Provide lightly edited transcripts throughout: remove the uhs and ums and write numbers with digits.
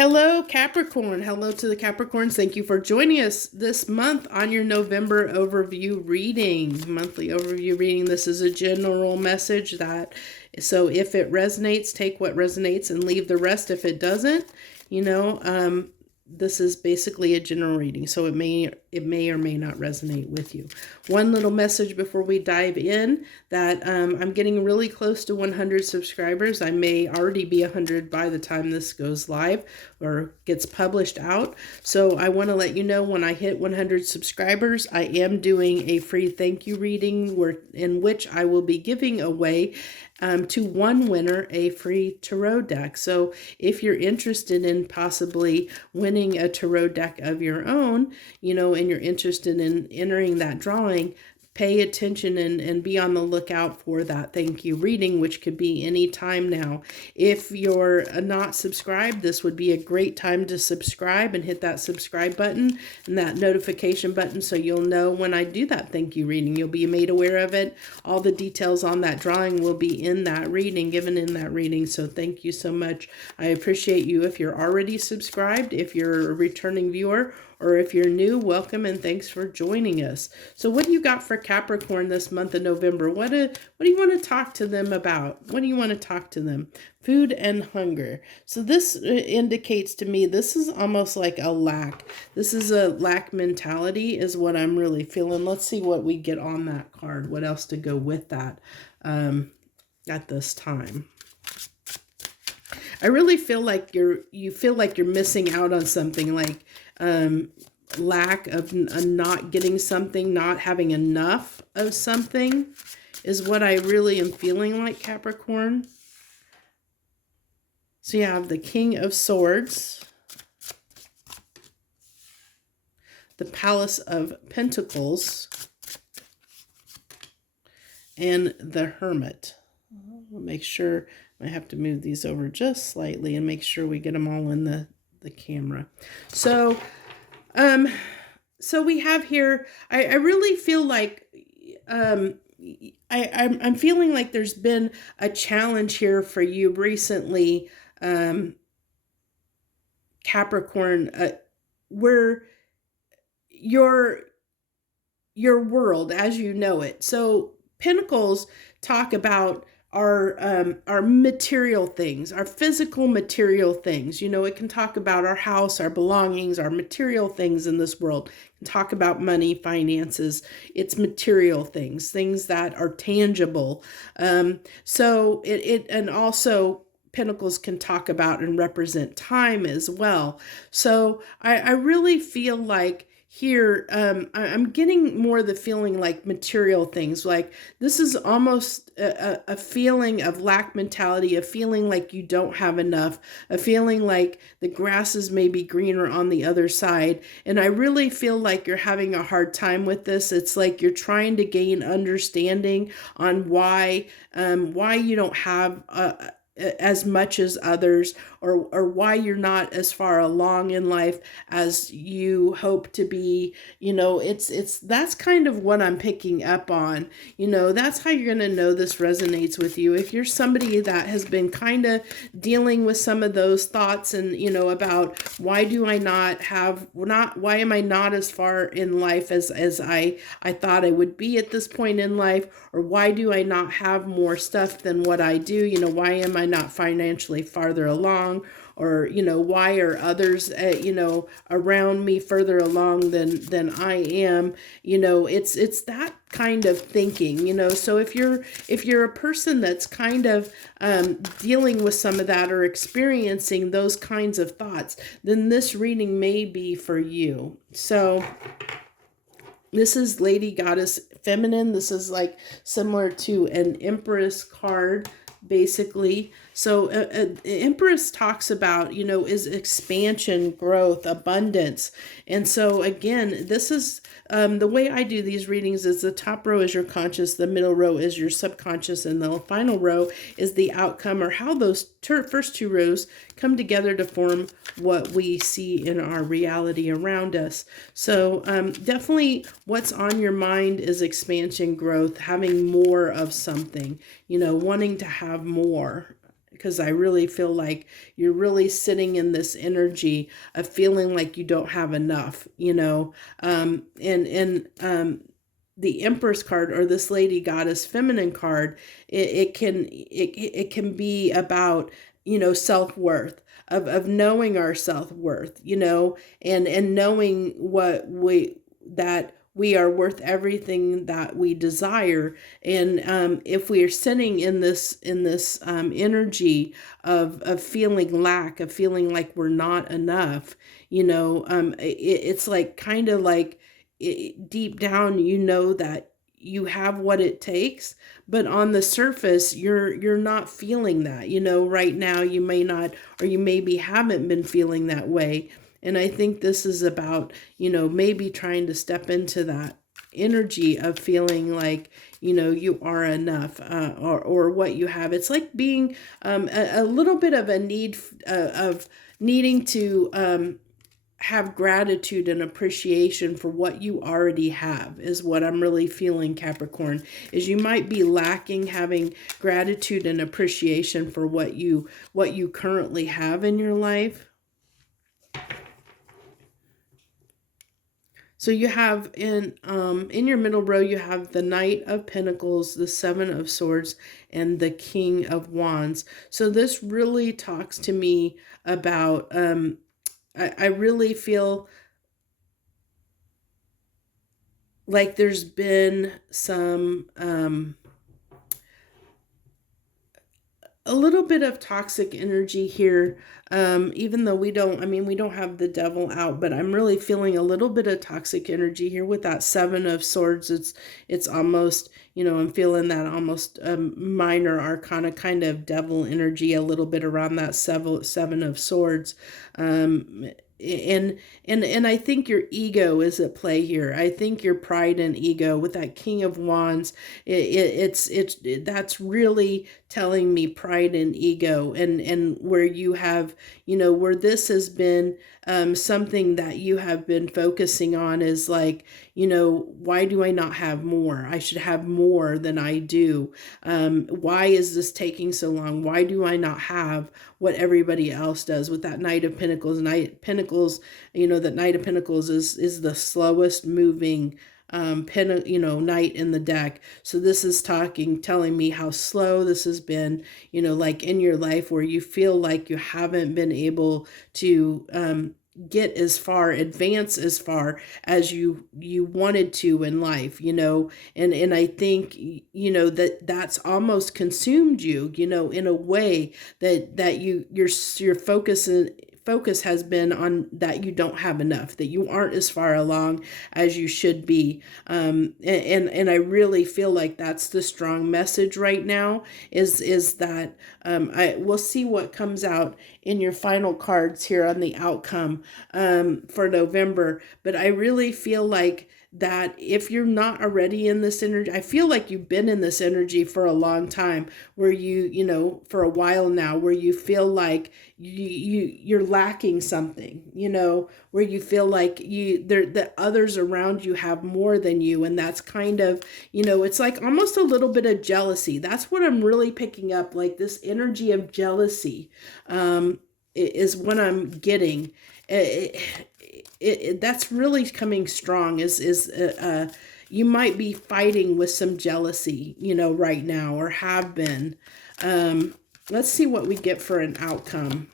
Hello, Capricorn. Hello to the Capricorns. Thank you for joining us this month on your November overview reading. Monthly overview reading. This is a general message so if it resonates, take what resonates and leave the rest if it doesn't. This is basically a general reading, so it may or may not resonate with you. One little message before we dive in that I'm getting really close to 100 subscribers. I may already be 100 by the time this goes live or gets published out. So I want to let you know when I hit 100 subscribers, I am doing a free thank you reading in which I will be giving away to one winner a free tarot deck. So if you're interested in possibly winning a tarot deck of your own, and you're interested in entering that drawing, pay attention and be on the lookout for that thank you reading, which could be any time now. If you're not subscribed, this would be a great time to subscribe and hit that subscribe button and that notification button so you'll know when I do that thank you reading. You'll be made aware of it. All the details on that drawing will be in that reading, given in that reading. So thank you so much. I appreciate you if you're already subscribed, if you're a returning viewer, or if you're new, welcome and thanks for joining us. So what do you got for Capricorn this month of November? What do you want to talk to them about? What do you want to talk to them? Food and hunger. So this indicates to me this is almost like a lack. This is a lack mentality is what I'm really feeling. Let's see what we get on that card. What else to go with that at this time? I really feel like you feel like you're missing out on something, like lack of not getting something, not having enough of something is what I really am feeling like, Capricorn. So you have the King of Swords, the Palace of Pentacles, and the Hermit. I'll make sure I have to move these over just slightly and make sure we get them all in the camera. So we have here, I really feel like I'm feeling like there's been a challenge here for you recently, Capricorn, where your world as you know it. So Pentacles talk about our material things, our physical material things. It can talk about our house, our belongings, our material things in this world. It can talk about money, finances. It's material things that are tangible. So and also Pentacles can talk about and represent time as well. So I really feel like here, I'm getting more the feeling like material things, like this is almost a feeling of lack mentality, a feeling like you don't have enough, a feeling like the grass is maybe greener on the other side. And I really feel like you're having a hard time with this. It's like you're trying to gain understanding on why you don't have as much as others, or why you're not as far along in life as you hope to be. That's kind of what I'm picking up on. That's how you're going to know this resonates with you. If you're somebody that has been kind of dealing with some of those thoughts and, about why am I not as far in life as I thought I would be at this point in life, or why do I not have more stuff than what I do? Why am I not financially farther along? Or, why are others, around me further along than I am? It's that kind of thinking, so if you're a person that's kind of dealing with some of that or experiencing those kinds of thoughts, then this reading may be for you. So this is Lady Goddess Feminine. This is like similar to an Empress card, basically. So Empress talks about, is expansion, growth, abundance. And so again, this is the way I do these readings is the top row is your conscious, the middle row is your subconscious, and the final row is the outcome, or how those first two rows come together to form what we see in our reality around us. So definitely what's on your mind is expansion, growth, having more of something, wanting to have more. because I really feel like you're really sitting in this energy of feeling like you don't have enough, you know, the Empress card, or this Lady Goddess Feminine card, it can be about, you know, self-worth, of knowing our self-worth, you know, and knowing that we are worth everything that we desire. And if we are sitting in this energy of feeling lack, of feeling like we're not enough, you know, it's like kind of like deep down, you know that you have what it takes, but on the surface you're not feeling that, you know. Right now you may not, or you maybe haven't been feeling that way. And I think this is about, you know, maybe trying to step into that energy of feeling like, you know, you are enough, or what you have. It's like being a little bit of a need of needing to have gratitude and appreciation for what you already have, is what I'm really feeling, Capricorn. Is you might be lacking having gratitude and appreciation for what you currently have in your life. So you have in your middle row, you have the Knight of Pentacles, the Seven of Swords, and the King of Wands. So this really talks to me about I really feel like there's been some a little bit of toxic energy here, even though we don't have the devil out, but I'm really feeling a little bit of toxic energy here with that Seven of Swords. It's almost, you know, I'm feeling that almost minor arcana kind of devil energy a little bit around that Seven of Swords. And I think your ego is at play here. I think your pride and ego with that King of Wands, that's really telling me pride and ego, and where you have, you know, where this has been something that you have been focusing on is like, you know, why do I not have more? I should have more than I do. Why is this taking so long? Why do I not have what everybody else does? With that Knight of Pentacles, you know, that Knight of Pentacles is the slowest moving knight in the deck. So this is telling me how slow this has been, you know, like in your life, where you feel like you haven't been able to advance as far as you wanted to in life, you know. And I think, you know, that's almost consumed you, you know, in a way that your focus has been on that you don't have enough, that you aren't as far along as you should be. And I really feel like that's the strong message right now, is that we'll see what comes out in your final cards here on the outcome for November. But I really feel like that if you're not already in this energy, I feel like you've been in this energy for a long time, where you know, for a while now, where you feel like you're lacking something, you know, where you feel like the others around you have more than you. And that's kind of, you know, it's like almost a little bit of jealousy. That's what I'm really picking up, like this energy of jealousy is what I'm getting. That's really coming strong, you might be fighting with some jealousy, you know, right now, or have been. Let's see what we get for an outcome.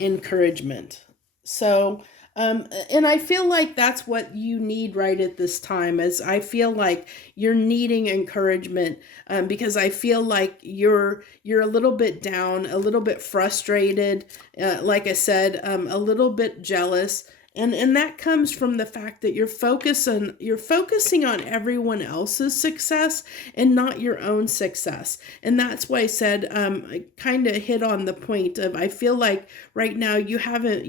Encouragement. So, and I feel like that's what you need right at this time, is I feel like you're needing encouragement, because I feel like you're a little bit down, a little bit frustrated, like I said, a little bit jealous. And that comes from the fact that you're focusing on everyone else's success and not your own success. And that's why I said, I kind of hit on the point of, I feel like right now you haven't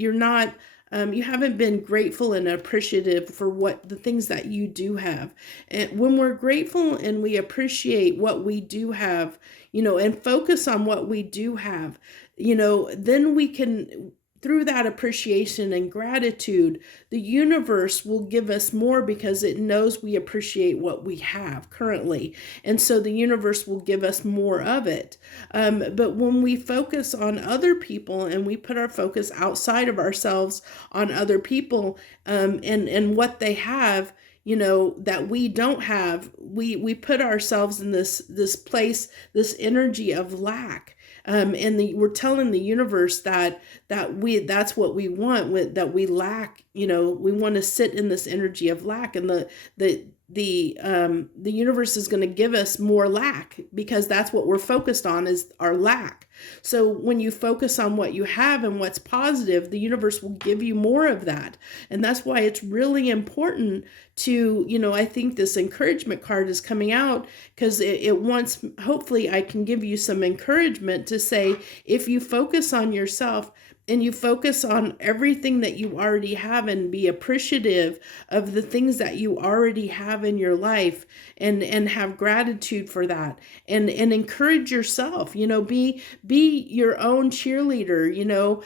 been grateful and appreciative for the things that you do have. And when we're grateful and we appreciate what we do have, you know, and focus on what we do have, you know, then we can through that appreciation and gratitude, the universe will give us more because it knows we appreciate what we have currently. And so the universe will give us more of it. But when we focus on other people and we put our focus outside of ourselves on other people, and what they have, that we don't have, we put ourselves in this place, this energy of lack. We're telling the universe that's what we want, that we lack. We want to sit in this energy of lack, and the universe is going to give us more lack, because that's what we're focused on, is our lack. So when you focus on what you have and what's positive, the universe will give you more of that. And that's why it's really important to, I think this encouragement card is coming out because it wants, hopefully I can give you some encouragement to say, if you focus on yourself and you focus on everything that you already have and be appreciative of the things that you already have in your life, and have gratitude for that, and encourage yourself, be your own cheerleader,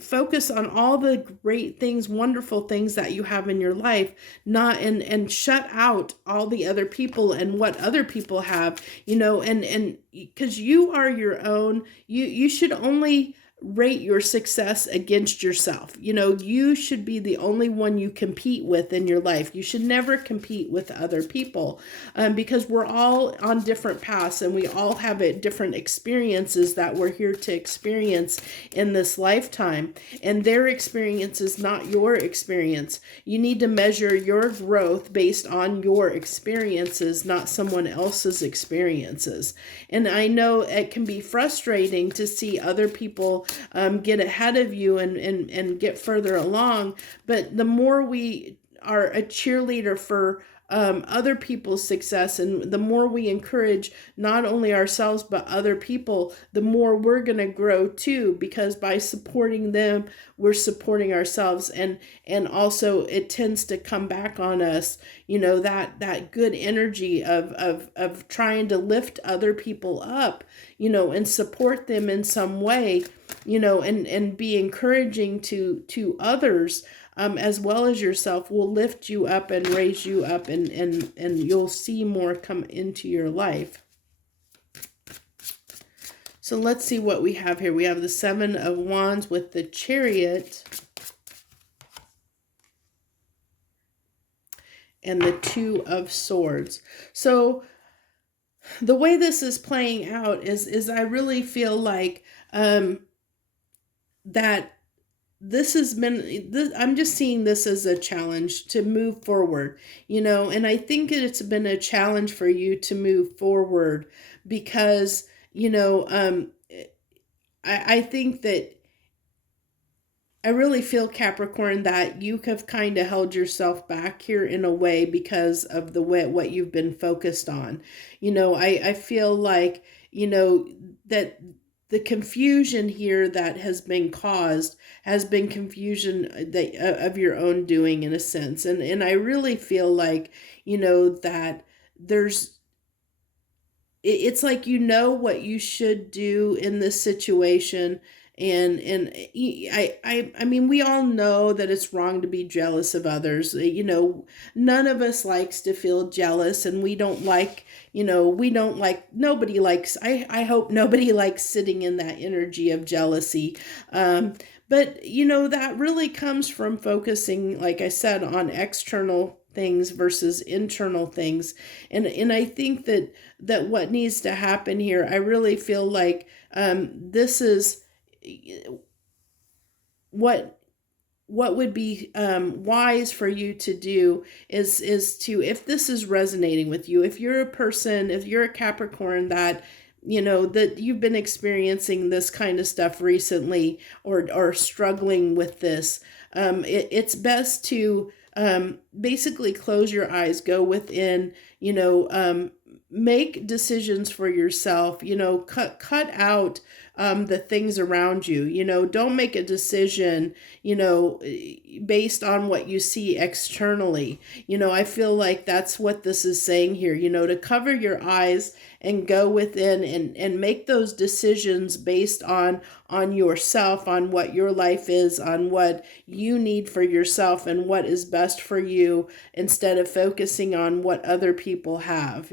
focus on all the great things, wonderful things that you have in your life, and shut out all the other people and what other people have, and because you are your own, you should only rate your success against yourself. You should be the only one you compete with in your life. You should never compete with other people, because we're all on different paths and we all have different experiences that we're here to experience in this lifetime. And their experience is not your experience. You need to measure your growth based on your experiences, not someone else's experiences. And I know it can be frustrating to see other people get ahead of you and get further along. But the more we are a cheerleader for other people's success, and the more we encourage not only ourselves but other people, the more we're going to grow too, because by supporting them, we're supporting ourselves. And also it tends to come back on us, that good energy of trying to lift other people up, and support them in some way, and be encouraging to others, as well as yourself, will lift you up and raise you up, and you'll see more come into your life. So let's see what we have here. We have the Seven of Wands with the Chariot and the Two of Swords. So the way this is playing out is I really feel like that this has been, I'm just seeing this as a challenge to move forward, and I think it's been a challenge for you to move forward because, I think that I really feel, Capricorn, that you have kind of held yourself back here in a way because of the way what you've been focused on. I feel like, that the confusion here that has been caused has been confusion of your own doing, in a sense. And I really feel like, that it's like, what you should do in this situation. And I mean, we all know that it's wrong to be jealous of others. None of us likes to feel jealous, and nobody likes, I hope nobody likes sitting in that energy of jealousy. But that really comes from focusing, like I said, on external things versus internal things. And I think that what needs to happen here, I really feel like this is what would be wise for you to do is to, if this is resonating with you, if you're a Capricorn that that you've been experiencing this kind of stuff recently, or struggling with this, it's best to basically close your eyes, go within, make decisions for yourself, cut out the things around you. Don't make a decision, based on what you see externally. I feel like that's what this is saying here, to cover your eyes and go within and make those decisions based on yourself, on what your life is, on what you need for yourself and what is best for you, instead of focusing on what other people have.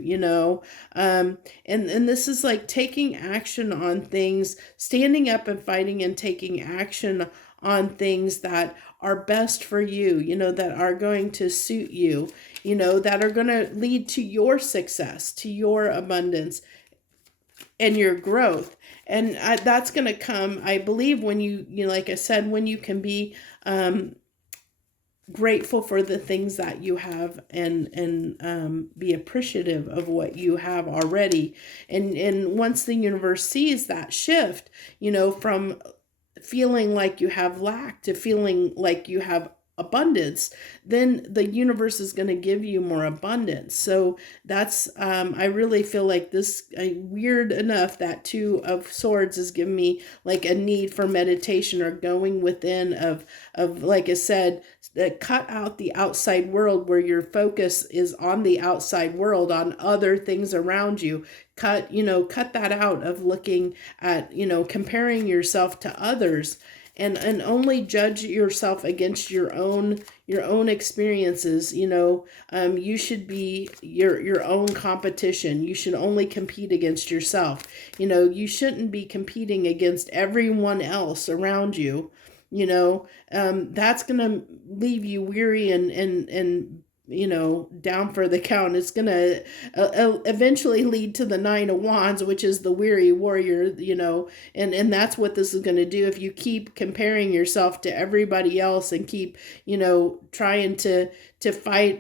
And this is like taking action on things, standing up and fighting and taking action on things that are best for you, that are going to suit you, that are going to lead to your success, to your abundance and your growth. And that's going to come, I believe, when like I said, when you can be grateful for the things that you have, and be appreciative of what you have already. And once the universe sees that shift, from feeling like you have lack to feeling like you have abundance, then the universe is going to give you more abundance. So that's I really feel like this, weird enough, that Two of Swords is giving me like a need for meditation or going within of like I said, cut out the outside world where your focus is on the outside world, on other things around you. Cut that out of looking at, comparing yourself to others, and only judge yourself against your own experiences. You should be your own competition. You should only compete against yourself. You shouldn't be competing against everyone else around you. That's gonna leave you weary and down for the count. It's gonna eventually lead to the Nine of Wands, which is the weary warrior. And that's what this is gonna do if you keep comparing yourself to everybody else and keep trying to fight,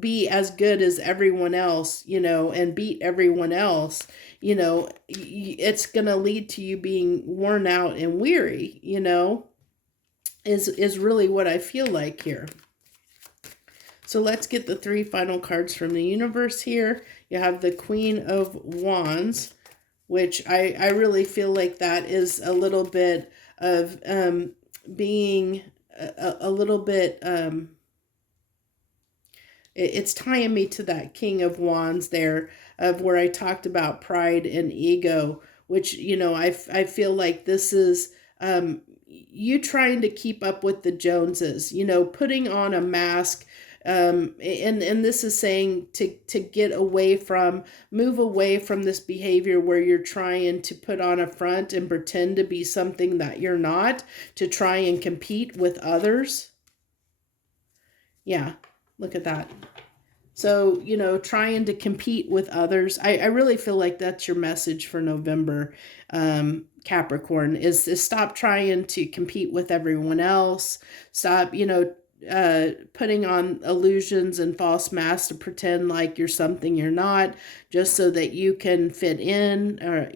be as good as everyone else, and beat everyone else. It's gonna lead to you being worn out and weary. Is really what I feel like here. So let's get the three final cards from the universe here. You have the Queen of Wands, which I really feel like that is a little bit of being a little bit, it's tying me to that King of Wands there, of where I talked about pride and ego, which, I feel like this is you trying to keep up with the Joneses, putting on a mask. And this is saying to get away from, move away from this behavior where you're trying to put on a front and pretend to be something that you're not, to try and compete with others. Yeah, look at that. So, trying to compete with others. I really feel like that's your message for November, Capricorn, is to stop trying to compete with everyone else. Stop, putting on illusions and false masks to pretend like you're something you're not, just so that you can fit in, or,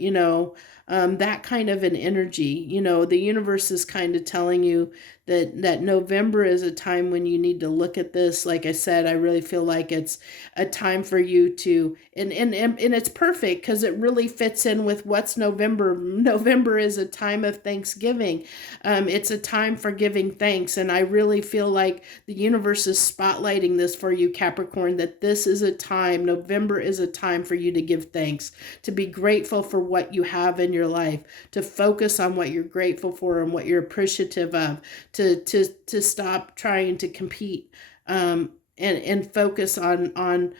that kind of an energy. The universe is kind of telling you that November is a time when you need to look at this. Like I said, I really feel like it's a time for you to, and it's perfect because it really fits in with what's November. November is a time of Thanksgiving. It's a time for giving thanks. And I really feel like the universe is spotlighting this for you, Capricorn, that this is a time, November is a time for you to give thanks, to be grateful for what you have in your life, to focus on what you're grateful for and what you're appreciative of, to stop trying to compete, and focus on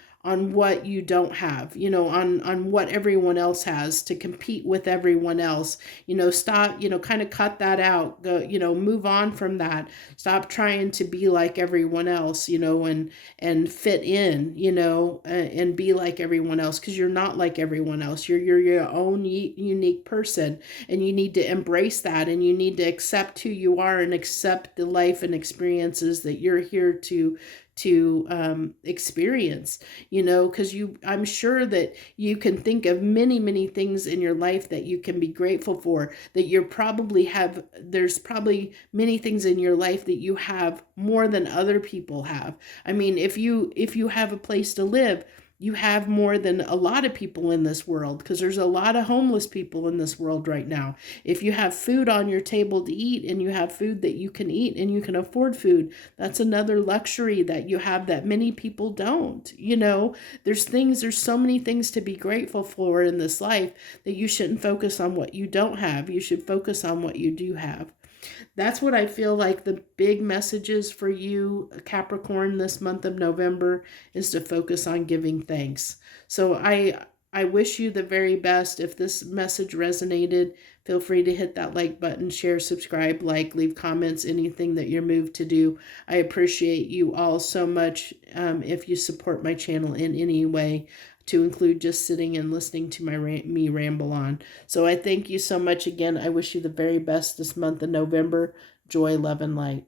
what you don't have, on what everyone else has, to compete with everyone else. Stop, kind of cut that out, go, move on from that. Stop trying to be like everyone else, and fit in, and be like everyone else, because you're not like everyone else. You're your own unique person, and you need to embrace that, and you need to accept who you are and accept the life and experiences that you're here to experience, because I'm sure that you can think of many things in your life that you can be grateful for, that there's probably many things in your life that you have more than other people have. I mean, if you have a place to live, you have more than a lot of people in this world, because there's a lot of homeless people in this world right now. If you have food on your table to eat, and you have food that you can eat, and you can afford food, that's another luxury that you have that many people don't. You know, there's so many things to be grateful for in this life, that you shouldn't focus on what you don't have. You should focus on what you do have. That's what I feel like the big messages for you, Capricorn, this month of November, is to focus on giving thanks. So I wish you the very best. If this message resonated, feel free to hit that like button, share, subscribe, leave comments, anything that you're moved to do. I appreciate you all so much if you support my channel in any way, to include just sitting and listening to me ramble on. So I thank you so much again. I wish you the very best this month of November. Joy, love, and light.